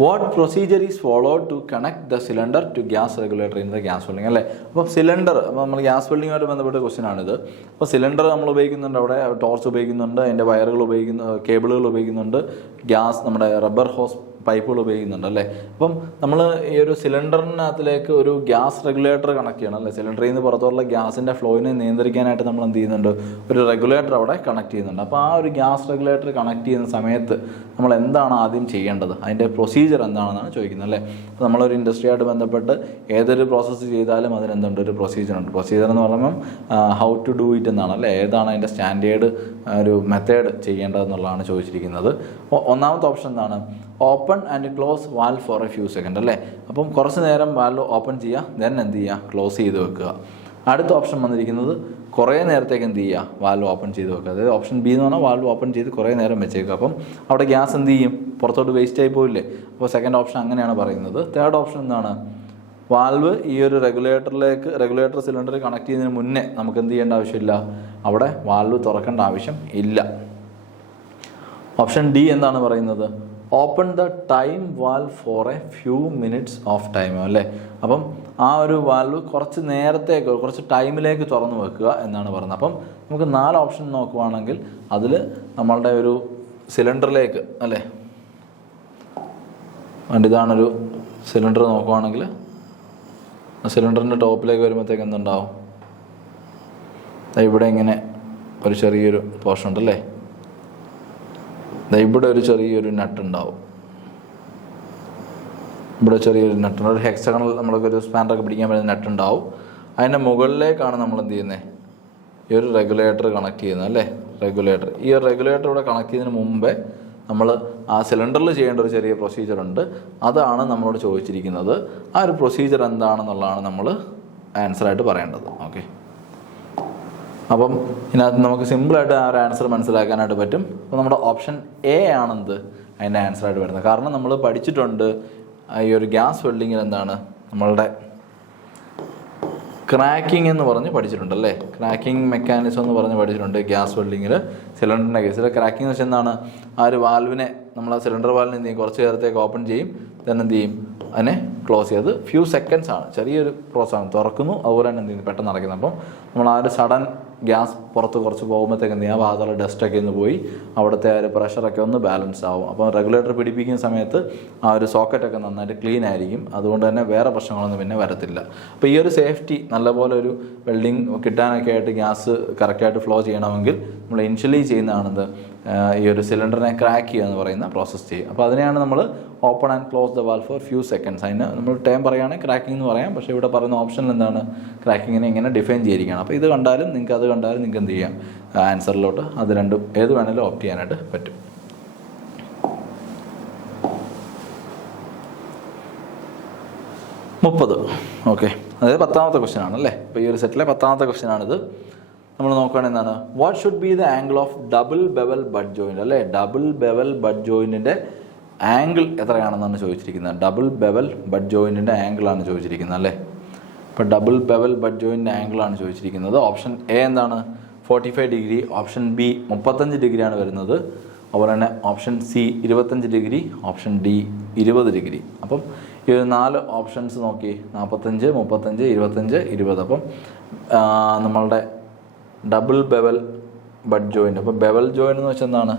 what procedure is followed to connect the cylinder to gas regulator in the gas welding അല്ലേ. അപ്പോൾ സിലിണ്ടർ, അപ്പോൾ നമ്മൾ ഗ്യാസ് വെൽഡിങ്ങുമായിട്ട് ബന്ധപ്പെട്ട ക്വസ്റ്റ്യൻ ആണിത്. അപ്പോൾ സിലിണ്ടർ നമ്മൾ ഉപയോഗിക്കുന്നുണ്ട്, അവിടെ ടോർച്ച് ഉപയോഗിക്കുന്നുണ്ട്, അതിൻ്റെ വയറുകൾ കേബിളുകൾ ഉപയോഗിക്കുന്നുണ്ട്, ഗ്യാസ് നമ്മുടെ റബ്ബർ ഹോസ് പൈപ്പുകൾ ഉപയോഗിക്കുന്നുണ്ട് അല്ലേ. അപ്പം നമ്മൾ ഈ ഒരു സിലിണ്ടറിനകത്തിലേക്ക് ഒരു ഗ്യാസ് റെഗുലേറ്റർ കണക്ട് ചെയ്യണം അല്ലേ. സിലിണ്ടറിൽ നിന്ന് പുറത്തോട്ടുള്ള ഗ്യാസിൻ്റെ ഫ്ലോയിനെ നിയന്ത്രിക്കാനായിട്ട് നമ്മൾ എന്ത് ചെയ്യുന്നുണ്ട്, ഒരു റെഗുലേറ്റർ അവിടെ കണക്ട് ചെയ്യുന്നുണ്ട്. അപ്പോൾ ആ ഒരു ഗ്യാസ് റെഗുലേറ്റർ കണക്ട് ചെയ്യുന്ന സമയത്ത് നമ്മൾ എന്താണ് ആദ്യം ചെയ്യേണ്ടത്, അതിൻ്റെ പ്രൊസീജിയർ എന്താണെന്നാണ് ചോദിക്കുന്നത് അല്ലേ. അപ്പോൾ നമ്മളൊരു ഇൻഡസ്ട്രിയായിട്ട് ബന്ധപ്പെട്ട് ഏതൊരു പ്രോസസ്സ് ചെയ്താലും അതിനെന്തുണ്ട്, ഒരു പ്രൊസീജിയറുണ്ട്. പ്രൊസീജിയർ എന്ന് പറയുമ്പം ഹൗ ടു ഡു ഇറ്റ് എന്നാണ് അല്ലേ, ഏതാണ് അതിൻ്റെ സ്റ്റാൻഡേർഡ് ഒരു മെത്തേഡ് ചെയ്യേണ്ടതെന്നുള്ളതാണ് ചോദിച്ചിരിക്കുന്നത്. അപ്പോൾ 1ാമത്തെ ഓപ്ഷൻ എന്താണ്, open and close valve for a few second അല്ലേ. അപ്പം കുറച്ച് നേരം വാൽവ് ഓപ്പൺ ചെയ്യുക, ദെൻ എന്ത് ചെയ്യുക, ക്ലോസ് ചെയ്ത് വെക്കുക. അടുത്ത ഓപ്ഷൻ വന്നിരിക്കുന്നത് കുറേ നേരത്തേക്ക് എന്ത് ചെയ്യുക, വാൽവ് ഓപ്പൺ ചെയ്ത് വെക്കുക. അതായത് ഓപ്ഷൻ ബി എന്ന് പറഞ്ഞാൽ വാൽവ് ഓപ്പൺ ചെയ്ത് കുറേ നേരം വെച്ചേക്കുക. അപ്പം അവിടെ ഗ്യാസ് എന്ത് ചെയ്യും, പുറത്തോട്ട് വേസ്റ്റ് ആയി പോയില്ലേ. അപ്പോൾ സെക്കൻഡ് ഓപ്ഷൻ അങ്ങനെയാണ് പറയുന്നത്. തേർഡ് ഓപ്ഷൻ എന്താണ്, വാൽവ് ഈ ഒരു റെഗുലേറ്റർ സിലിണ്ടർ കണക്ട് ചെയ്യുന്നതിന് മുന്നേ നമുക്ക് എന്ത് ചെയ്യേണ്ട ആവശ്യമില്ല, അവിടെ വാൽവ് തുറക്കേണ്ട ആവശ്യം ഇല്ല. ഓപ്ഷൻ ഡി എന്താണ് പറയുന്നത്, open the time valve for a few minutes of time അല്ലേ. അപ്പം ആ ഒരു വാൽവ് കുറച്ച് നേരത്തേക്ക്, കുറച്ച് ടൈമിലേക്ക് തുറന്നു വെക്കുക എന്നാണ് പറയുന്നത്. അപ്പം നമുക്ക് 4 ഓപ്ഷൻ നോക്കുവാണെങ്കിൽ അതിൽ നമ്മളുടെ ഒരു സിലിണ്ടറിലേക്ക് അല്ലേ, ഇതാണൊരു സിലിണ്ടർ നോക്കുവാണെങ്കിൽ സിലിണ്ടറിൻ്റെ ടോപ്പിലേക്ക് വരുമ്പോഴത്തേക്ക് എന്തുണ്ടാവും, ഇവിടെ ഇങ്ങനെ ഒരു ചെറിയൊരു പോർഷൻ ഉണ്ടല്ലേ, ഇവിടെ ഒരു ചെറിയൊരു നട്ട് ഉണ്ടാവും, ഇവിടെ ചെറിയൊരു നട്ടുണ്ട്, ഒരു ഹെക്സഗണൽ നമ്മൾക്കൊരു സ്പാനറൊക്കെ പിടിക്കാൻ പറ്റുന്ന നട്ട് ഉണ്ടാവും. അതിൻ്റെ മുകളിലേക്കാണ് നമ്മൾ എന്ത് ചെയ്യുന്നത്, ഈ ഒരു റെഗുലേറ്റർ കണക്ട് ചെയ്യുന്നത് അല്ലേ. റെഗുലേറ്റർ, ഈ ഒരു റെഗുലേറ്റർ ഇവിടെ കണക്ട് ചെയ്യുന്നതിന് മുമ്പേ നമ്മൾ ആ സിലിണ്ടറിൽ ചെയ്യേണ്ട ഒരു ചെറിയ പ്രൊസീജിയർ ഉണ്ട്. അതാണ് നമ്മളോട് ചോദിച്ചിരിക്കുന്നത്. ആ ഒരു പ്രൊസീജിയർ എന്താണെന്നുള്ളതാണ് നമ്മൾ ആൻസറായിട്ട് പറയേണ്ടത്. ഓക്കെ, അപ്പം ഇതിനകത്ത് നമുക്ക് സിമ്പിളായിട്ട് ആ ഒരു ആൻസർ മനസ്സിലാക്കാനായിട്ട് പറ്റും. അപ്പോൾ നമ്മുടെ ഓപ്ഷൻ എ ആണെന്ത് അതിൻ്റെ ആൻസറായിട്ട് വരുന്നത്. കാരണം നമ്മൾ പഠിച്ചിട്ടുണ്ട് ഈ ഒരു ഗ്യാസ് വെൽഡിങ്ങിൽ എന്താണ് നമ്മളുടെ ക്രാക്കിംഗ് എന്ന് പറഞ്ഞ് പഠിച്ചിട്ടുണ്ടല്ലേ. ക്രാക്കിംഗ് മെക്കാനിസം എന്ന് പറഞ്ഞ് പഠിച്ചിട്ടുണ്ട് ഗ്യാസ് വെൽഡിങ്ങിൽ. സിലിണ്ടറിൻ്റെ കേസിൽ ക്രാക്കിംഗ് എന്ന് വെച്ചാൽ എന്താണ്, ആ ഒരു വാൽവിനെ നമ്മൾ ആ സിലിണ്ടർ വാൽവിനെ എന്ത് ചെയ്യും, കുറച്ച് നേരത്തേക്ക് ഓപ്പൺ ചെയ്യും, then എന്ത് ചെയ്യും, അതിനെ ക്ലോസ് ചെയ്ത് ഫ്യൂ സെക്കൻഡ്സ് ആണ്, ചെറിയൊരു പ്രോസസ്സാണ്, തുറക്കുന്നു അതുപോലെ തന്നെ എന്ത് ചെയ്യുന്നു പെട്ടെന്ന് നടക്കുന്നത്. അപ്പം നമ്മൾ ആ ഒരു സഡൻ ഗ്യാസ് പുറത്ത് കുറച്ച് പോകുമ്പോഴത്തേക്ക് എന്ത് ചെയ്യുക, ഭാഗത്തുള്ള ഡസ്റ്റൊക്കെ ഒന്ന് പോയി അവിടുത്തെ ആ ഒരു പ്രഷറൊക്കെ ഒന്ന് ബാലൻസ് ആവും. അപ്പോൾ റെഗുലേറ്റർ പിടിപ്പിക്കുന്ന സമയത്ത് ആ ഒരു സോക്കറ്റൊക്കെ നന്നായിട്ട് ക്ലീൻ ആയിരിക്കും. അതുകൊണ്ട് തന്നെ വേറെ പ്രശ്നങ്ങളൊന്നും പിന്നെ വരത്തില്ല. അപ്പോൾ ഈ ഒരു സേഫ്റ്റി നല്ലപോലെ ഒരു വെൽഡിങ് കിട്ടാനൊക്കെ ആയിട്ട് ഗ്യാസ് കറക്റ്റായിട്ട് ഫ്ലോ ചെയ്യണമെങ്കിൽ നമ്മൾ ഇനിഷ്യലി ചെയ്യുന്നതാണെന്ത്, ഈ ഒരു സിലിണ്ടറിനെ ക്രാക്ക് ചെയ്യുക എന്ന് പറയുന്ന പ്രോസസ്സ് ചെയ്യും. അപ്പോൾ അതിനെയാണ് നമ്മൾ open and close the valve for few seconds. അതിന് നമ്മൾ ടൈം പറയുകയാണെങ്കിൽ ക്രാക്കിംഗ് എന്ന് പറയാം. പക്ഷേ ഇവിടെ പറയുന്ന ഓപ്ഷനിൽ എന്താണ്, ക്രാക്കിങ്ങിനെ ഇങ്ങനെ ഡിഫൈൻ ചെയ്തിരിക്കുകയാണ്. അപ്പോൾ ഇത് കണ്ടാലും നിങ്ങൾക്ക് അത് കണ്ടാലും നിങ്ങൾക്ക് എന്ത് ചെയ്യാം, ആൻസറിലോട്ട് അത് രണ്ടും ഏത് വേണമെങ്കിലും ഓപ്റ്റ് ചെയ്യാനായിട്ട് പറ്റും. ഓക്കെ, അതായത് 10ാമത്തെ ക്വസ്റ്റ്യൻ ആണല്ലേ. അപ്പോൾ ഈ ഒരു സെറ്റിലെ 10ാമത്തെ ക്വസ്റ്റ്യൻ ആണിത്. നമ്മൾ നോക്കുകയാണെങ്കിൽ എന്താണ്, what should be the angle of double bevel bud joint അല്ലേ. ഡബിൾ ബെവൽ ബഡ് ജോയിൻറ്റിൻ്റെ ആംഗിൾ എത്രയാണെന്നാണ് ചോദിച്ചിരിക്കുന്നത്. ഡബിൾ ബെവൽ ബഡ് ജോയിൻറ്റിൻ്റെ ആംഗിളാണ് ചോദിച്ചിരിക്കുന്നത് അല്ലേ. ഇപ്പോൾ ഡബിൾ ബെവൽ ബഡ് ജോയിൻറ്റിൻ്റെ ആംഗിളാണ് ചോദിച്ചിരിക്കുന്നത്. ഓപ്ഷൻ എ എന്താണ് 45 ഡിഗ്രി, ഓപ്ഷൻ ബി 35 ഡിഗ്രിയാണ് വരുന്നത്, അതുപോലെ തന്നെ option C 25 degree, option D 20 degree. അപ്പം ഈ 4 ഓപ്ഷൻസ് നോക്കി, 45, 35, 25, 20. അപ്പം നമ്മളുടെ ഡബിൾ ബെവൽ ബഡ് ജോയിൻറ്റ്. അപ്പോൾ ബെവൽ ജോയിൻ്റ് എന്ന് വെച്ചാൽ എന്താണ്,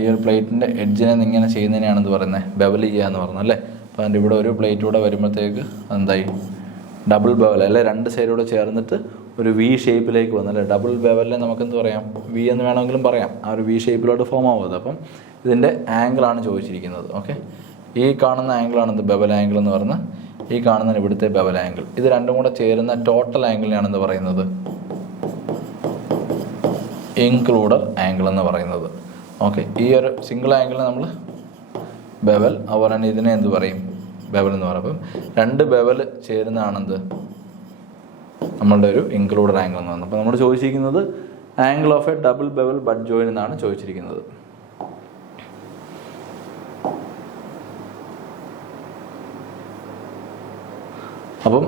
ഈ ഒരു പ്ലേറ്റിൻ്റെ എഡ്ജിനെ ഇങ്ങനെ ചെയ്യുന്നതിനാണെന്ന് പറയുന്നത് ബെവൽ ചെയ്യുക എന്ന് പറഞ്ഞത് അല്ലേ. അപ്പോൾ അതിൻ്റെ ഇവിടെ ഒരു പ്ലേറ്റ് കൂടെ വരുമ്പോഴത്തേക്ക് എന്തായി, ഡബിൾ ബെവൽ അല്ലേ, 2 സൈഡൂടെ ചേർന്നിട്ട് ഒരു വി ഷേപ്പിലേക്ക് വന്നല്ലേ. ഡബിൾ ബെവലിനെ നമുക്കെന്ത് പറയാം, വി എന്ന് വേണമെങ്കിലും പറയാം. ആ ഒരു വി ഷേപ്പിലോട്ട് ഫോം ആവുന്നത്. അപ്പം ഇതിൻ്റെ ആംഗിളാണ് ചോദിച്ചിരിക്കുന്നത്. ഓക്കെ, ഈ കാണുന്ന ആംഗിളാണ് ഇത് ബെവൽ ആംഗിൾ എന്ന് പറഞ്ഞാൽ, ഈ കാണുന്നതിന് ഇവിടുത്തെ ബെവൽ ആംഗിൾ. ഇത് രണ്ടും കൂടെ ചേരുന്ന ടോട്ടൽ ആംഗിളിനെയാണെന്ന് പറയുന്നത് ഇൻക്ലൂഡർ ആംഗിൾ എന്ന് പറയുന്നത്. ഓക്കെ, ഈ ഒരു സിംഗിൾ ആംഗിളിന് നമ്മൾ ബെവൽ, അതുപോലെ തന്നെ ഇതിനെ എന്ത് പറയും, ബെവൽ എന്ന് പറയും. അപ്പം 2 ബെവൽ ചേരുന്നതാണെന്ത് നമ്മളുടെ ഒരു ഇൻക്ലൂഡർ ആംഗിൾ എന്ന് പറയുന്നത്. അപ്പോൾ നമ്മൾ ചോദിച്ചിരിക്കുന്നത് angle of A double bevel bud joint എന്നാണ് ചോദിച്ചിരിക്കുന്നത്. അപ്പം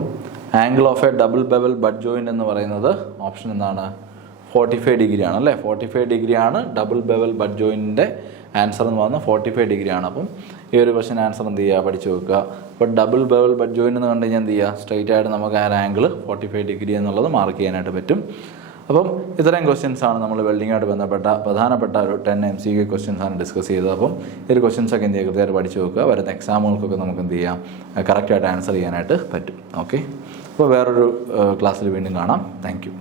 angle of A double bevel bud joint എന്ന് പറയുന്നത് ഓപ്ഷൻ എന്താണ്, 45 ഡിഗ്രി ആണ് അല്ലേ. 45 ഡിഗ്രിയാണ് ഡബിൾ ബെവൽ ബഡ് ജോയിൻറ്റിൻ്റെ ആൻസർ എന്ന് പറഞ്ഞാൽ 45 ഡിഗ്രിയാണ്. അപ്പം ഈ ഒരു ക്വസ്റ്റ്യൻ ആൻസർ എന്ത് ചെയ്യുക, പഠിച്ചു വെക്കുക. അപ്പോൾ ഡബിൾ ബെവൽ ബഡ് ജോയിൻ്റ് എന്ന് കണ്ടു കഴിഞ്ഞാൽ എന്ത് ചെയ്യുക, സ്ട്രൈറ്റ് ആയിട്ട് നമുക്ക് ആ ആംഗിൾ 45 ഡിഗ്രി എന്നുള്ളത് മാർക്ക് ചെയ്യാനായിട്ട് പറ്റും. അപ്പം ഇത്രയും ക്വസ്റ്റ്യൻസ് ആണ് നമ്മൾ വെൽഡിങ്ങായിട്ട് ബന്ധപ്പെട്ട പ്രധാനപ്പെട്ട ഒരു 10 MCQ ക്വസ്റ്റ്യൻസ് ആണ് ഡിസ്കസ് ചെയ്തത്. അപ്പം ഈ ഒരു ക്വസ്റ്റ്യൻസൊക്കെ എന്ത് ചെയ്യുക, കൃത്യമായിട്ട് പഠിച്ചു വെക്കുക. വരുന്ന എക്സാമുകൾക്കൊക്കെ നമുക്ക് എന്ത് ചെയ്യാം, കറക്റ്റായിട്ട് ആൻസർ ചെയ്യാനായിട്ട് പറ്റും. ഓക്കെ, അപ്പോൾ വേറൊരു ക്ലാസ്സിൽ വീണ്ടും കാണാം. Thank you.